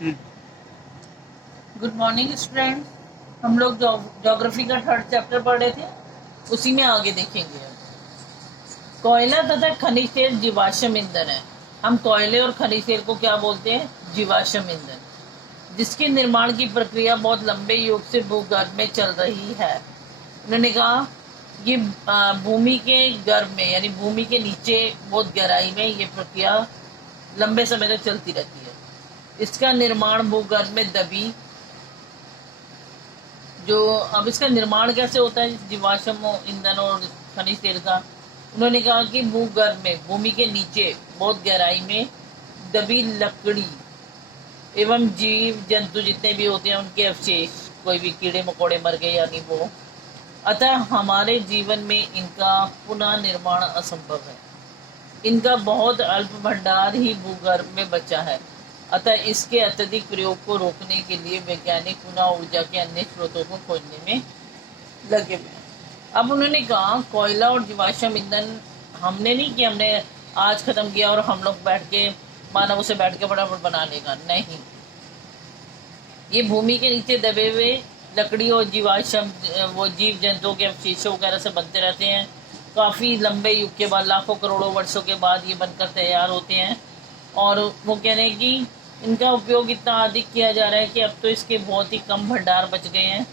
Good morning student. हम लोग geography का थर्ड चैप्टर पढ़ रहे थे, उसी में आगे देखेंगे। कोयला तथा खनिज तेल जीवाश्म ईंधन है। हम कोयले और खनिज तेल को क्या बोलते हैं? जीवाश्म ईंधन, जिसके निर्माण की प्रक्रिया बहुत लंबे युग से भूगर्भ में चल रही है। उन्होंने कहा ये भूमि के गर्भ में यानी भूमि के नीचे बहुत गहराई में ये प्रक्रिया लंबे समय तक चलती रहती है। इसका निर्माण भूगर्भ में दबी जो अब इसका निर्माण कैसे होता है जीवाश्म ईंधन और खनिज तेल का? उन्होंने कहा कि भूगर्भ में भूमि के नीचे बहुत गहराई में दबी लकड़ी एवं जीव जंतु जितने भी होते हैं उनके अवशेष, कोई भी कीड़े मकोड़े मर गए यानी वो, अतः हमारे जीवन में इनका पुनः निर्माण असंभव है। इनका बहुत अल्प भंडार ही भूगर्भ में बचा है, अतः इसके अत्यधिक प्रयोग को रोकने के लिए वैज्ञानिक पुनः ऊर्जा के अन्य स्रोतों को खोजने में लगे हुए हैं। अब उन्होंने कहा कोयला और जीवाश्म ईंधन हमने नहीं कि हमने आज खत्म किया और हम लोग बैठ के मानव उसे बैठ के फटाफट बना लेगा, नहीं। ये भूमि के नीचे दबे हुए लकड़ी और जीवाश्म वो जीव जंतुओं के अवशेषों वगैरह से बनते रहते हैं। काफ़ी लंबे युग के बाद, लाखों करोड़ों वर्षों के बाद ये बनकर तैयार होते हैं। और वो कह रहे हैं कि इनका उपयोग इतना अधिक किया जा रहा है कि अब तो इसके बहुत ही कम भंडार बच गए हैं।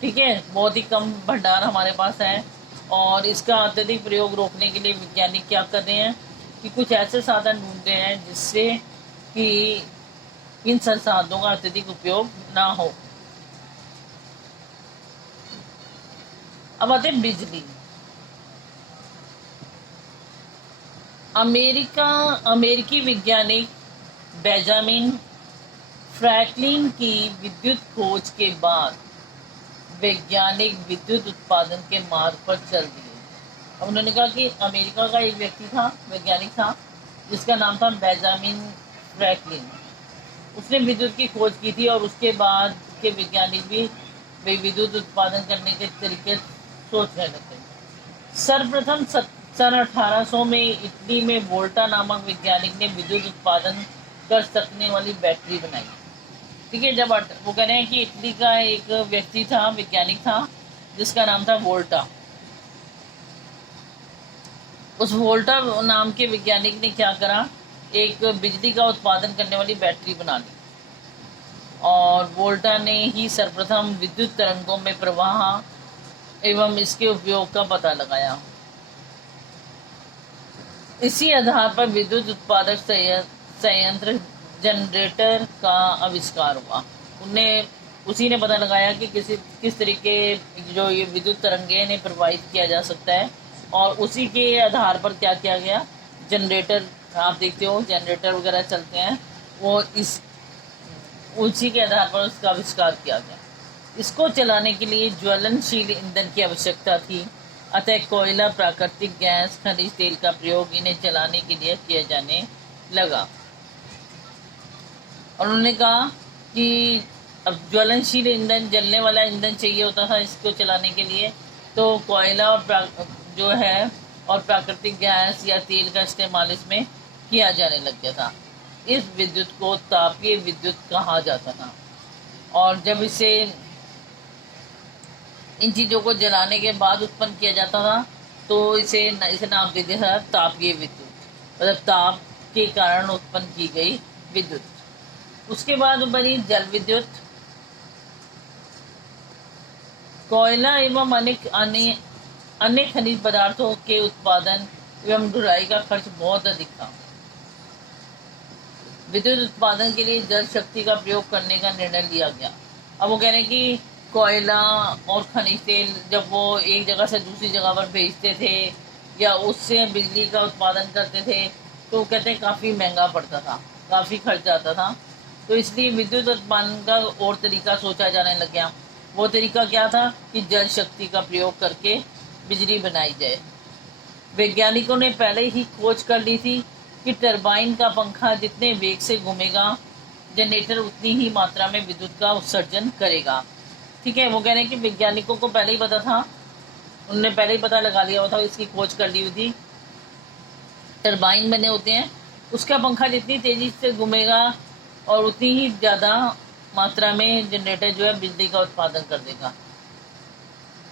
ठीक है, बहुत ही कम भंडार हमारे पास है। और इसका अत्यधिक प्रयोग रोकने के लिए वैज्ञानिक क्या कर रहे हैं कि कुछ ऐसे साधन ढूंढ रहे हैं जिससे कि इन संसाधनों का अत्यधिक उपयोग ना हो। अब आते हैं बिजली। अमेरिकी वैज्ञानिक बेंजामिन फ्रैंकलिन की विद्युत खोज के बाद वैज्ञानिक विद्युत उत्पादन के मार्ग पर चल दिए। अब उन्होंने कहा कि अमेरिका का एक व्यक्ति था, वैज्ञानिक था, जिसका नाम था बेंजामिन फ्रैंकलिन। उसने विद्युत की खोज की थी और उसके बाद के वैज्ञानिक भी वे विद्युत उत्पादन करने के तरीके सोचने लगे। सर्वप्रथम सन 1800 में इटली में वोल्टा नामक वैज्ञानिक ने विद्युत उत्पादन कर सकने वाली बैटरी बनाई। ठीक है, जब वो कह रहे हैं कि इटली का एक व्यक्ति था, वैज्ञानिक था, जिसका नाम था वोल्टा। उस वोल्टा नाम के वैज्ञानिक ने क्या करा, एक बिजली का उत्पादन करने वाली बैटरी बना ली। और वोल्टा ने ही सर्वप्रथम विद्युत तरंगों में प्रवाह एवं इसके उपयोग का पता लगाया। इसी आधार पर विद्युत उत्पादक संयंत्र जनरेटर का आविष्कार हुआ। उसी ने पता लगाया कि किस तरीके जो ये विद्युत तरंगे इन्हें प्रवाहित किया जा सकता है, और उसी के आधार पर क्या किया गया, जनरेटर, आप देखते हो जनरेटर वगैरह चलते हैं, वो उसी के आधार पर उसका आविष्कार किया गया। इसको चलाने के लिए ज्वलनशील ईंधन की आवश्यकता थी, अतः कोयला, प्राकृतिक गैस, खनिज तेल का प्रयोग इन्हें चलाने के लिए किया जाने लगा। और उन्होंने कहा कि अब ज्वलनशील ईंधन, जलने वाला ईंधन चाहिए होता था इसको चलाने के लिए, तो कोयला और जो है और प्राकृतिक गैस या तेल का इस्तेमाल इसमें किया जाने लग गया था। इस विद्युत को तापीय विद्युत कहा जाता था। और जब इसे इन चीज़ों को जलाने के बाद उत्पन्न किया जाता था तो इसे नाम दे दिया था तापीय विद्युत, मतलब ताप के कारण उत्पन्न की गई विद्युत। उसके बाद बनी जल विद्युत। कोयला एवं अन्य खनिज पदार्थों के उत्पादन एवं ढुलाई का खर्च बहुत अधिक था। विद्युत उत्पादन के लिए जल शक्ति का प्रयोग करने का निर्णय लिया गया। अब वो कह रहे हैं कि कोयला और खनिज तेल जब वो एक जगह से दूसरी जगह पर भेजते थे या उससे बिजली का उत्पादन करते थे तो कहते हैं काफ़ी महंगा पड़ता था, काफ़ी खर्च आता था। तो इसलिए विद्युत उत्पादन का और तरीका सोचा जाने लग गया। वो तरीका क्या था कि जल शक्ति का प्रयोग करके बिजली बनाई जाए। वैज्ञानिकों ने पहले ही खोज कर ली थी कि टरबाइन का पंखा जितने वेग से घूमेगा, जनरेटर उतनी ही मात्रा में विद्युत का उत्सर्जन करेगा। ठीक है, वो कह रहे हैं कि वैज्ञानिकों को पहले ही पता था, उन्होंने पहले ही पता लगा लिया हुआ था, इसकी खोज कर ली हुई थी। टरबाइन बने होते हैं, उसका पंखा जितनी तेजी से घूमेगा और उतनी ही ज़्यादा मात्रा में जनरेटर जो है बिजली का उत्पादन कर देगा।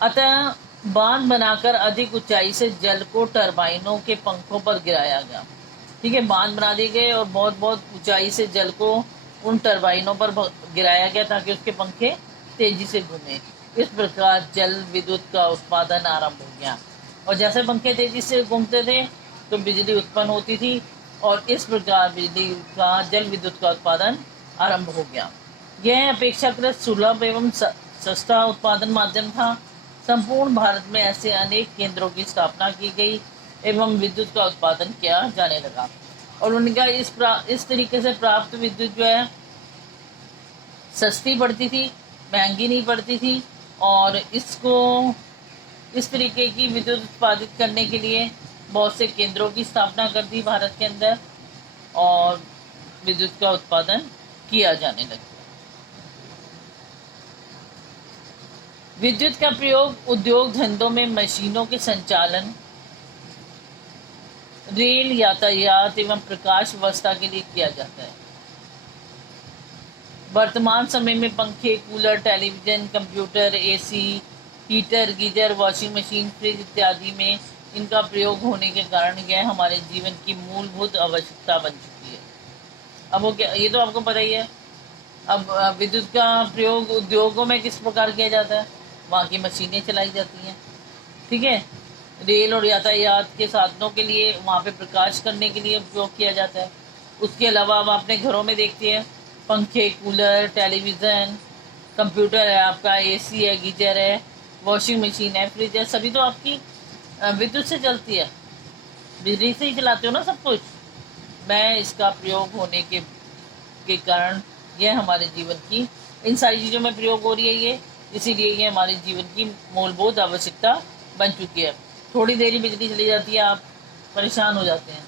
अतः बांध बनाकर अधिक ऊंचाई से जल को टरबाइनों के पंखों पर गिराया गया। ठीक है, बांध बना दिए गए और बहुत बहुत ऊंचाई से जल को उन टरबाइनों पर गिराया गया ताकि उसके पंखे तेजी से घूमे। इस प्रकार जल विद्युत का उत्पादन आरंभ हो गया और जैसे पंखे तेजी से घूमते थे तो बिजली उत्पन्न होती थी और इस प्रकार बिजली का जल विद्युत का उत्पादन आरंभ हो गया। यह अपेक्षाकृत सुलभ एवं सस्ता उत्पादन माध्यम था। संपूर्ण भारत में ऐसे अनेक केंद्रों की स्थापना की गई एवं विद्युत का उत्पादन किया जाने लगा। और उनका इस तरीके से प्राप्त विद्युत जो है सस्ती पड़ती थी, महंगी नहीं पड़ती थी। और इसको इस तरीके की विद्युत उत्पादित करने के लिए बहुत से केंद्रों की स्थापना कर दी भारत के अंदर और विद्युत का उत्पादन किया जाने लगा। विद्युत का प्रयोग उद्योग धंधों में मशीनों के संचालन, रेल यातायात एवं प्रकाश व्यवस्था के लिए किया जाता है। वर्तमान समय में पंखे, cooler, television, computer, AC, heater, geyser, washing machine, fridge इत्यादि में इनका प्रयोग होने के कारण यह हमारे जीवन की मूलभूत आवश्यकता बन चुकी है। अब वो क्या, ये तो आपको पता ही है। अब विद्युत का प्रयोग उद्योगों में किस प्रकार किया जाता है, वहाँ की मशीनें चलाई जाती हैं। ठीक है, रेल और यातायात के साधनों के लिए वहाँ पे प्रकाश करने के लिए उपयोग किया जाता है। उसके अलावा आप अपने घरों में देखते हैं पंखे, कूलर, टेलीविज़न, कंप्यूटर है आपका, एसी है, गीजर है, वॉशिंग मशीन है, फ्रिज है, सभी तो आपकी विद्युत से चलती है, बिजली से ही चलाते हो ना सब कुछ। मैं इसका प्रयोग होने के कारण यह हमारे जीवन की इन सारी चीज़ों में प्रयोग हो रही है ये, इसीलिए ये हमारे जीवन की मूलभूत आवश्यकता बन चुकी है। थोड़ी देर ही बिजली चली जाती है, आप परेशान हो जाते हैं।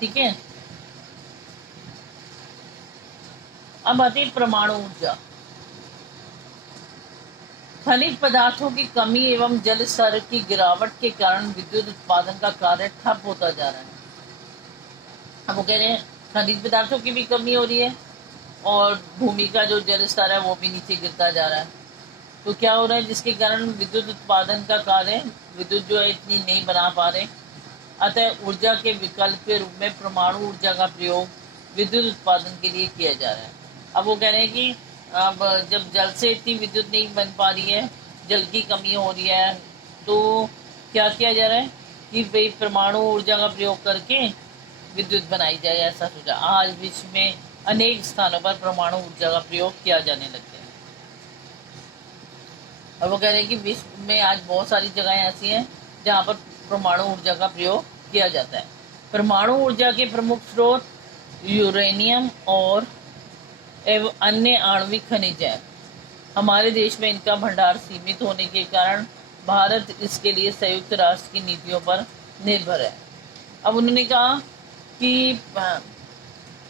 ठीक है, अब आती है परमाणु ऊर्जा। खनिज पदार्थों की कमी एवं जल स्तर की गिरावट के कारण विद्युत उत्पादन का कार्य ठप होता जा रहा है। अब वो कह रहे हैं खनिज पदार्थों की भी कमी हो रही है और भूमि का जो जल स्तर है वो भी नीचे गिरता जा रहा है। तो क्या हो रहा है, जिसके कारण विद्युत उत्पादन का कार्य विद्युत जो है इतनी नहीं बना पा रहे। अतः ऊर्जा के विकल्प के रूप में परमाणु ऊर्जा का प्रयोग विद्युत उत्पादन के लिए किया जा रहा है। अब वो कह रहे हैं कि अब जब जल से इतनी विद्युत नहीं बन पा रही है, जल की कमी हो रही है, तो क्या किया जा रहा है कि भाई परमाणु ऊर्जा का प्रयोग करके विद्युत बनाई जाए, ऐसा सोचा। आज विश्व में अनेक स्थानों पर परमाणु ऊर्जा का प्रयोग किया जाने लग गया है। अब वो कह रहे हैं कि विश्व में आज बहुत सारी जगहें ऐसी हैं जहाँ पर परमाणु ऊर्जा का प्रयोग किया जाता है। परमाणु ऊर्जा के प्रमुख स्रोत यूरेनियम और एवं अन्य आणविक खनिज है। हमारे देश में इनका भंडार सीमित होने के कारण भारत इसके लिए संयुक्त राष्ट्र की नीतियों पर निर्भर है। अब उन्होंने कहा कि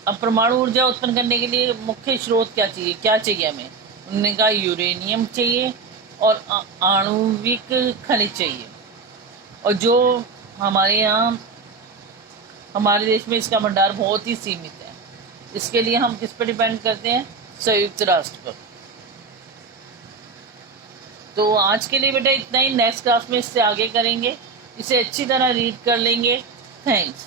अब परमाणु ऊर्जा उत्पन्न करने के लिए मुख्य स्रोत क्या चाहिए हमें। उन्होंने कहा यूरेनियम चाहिए और आणविक खनिज चाहिए, और जो हमारे यहाँ हमारे देश में इसका भंडार बहुत ही सीमित है। इसके लिए हम किस पर डिपेंड करते हैं, संयुक्त राष्ट्र पर। तो आज के लिए बेटा इतना ही, नेक्स्ट क्लास में इससे आगे करेंगे, इसे अच्छी तरह रीड कर लेंगे। थैंक्स।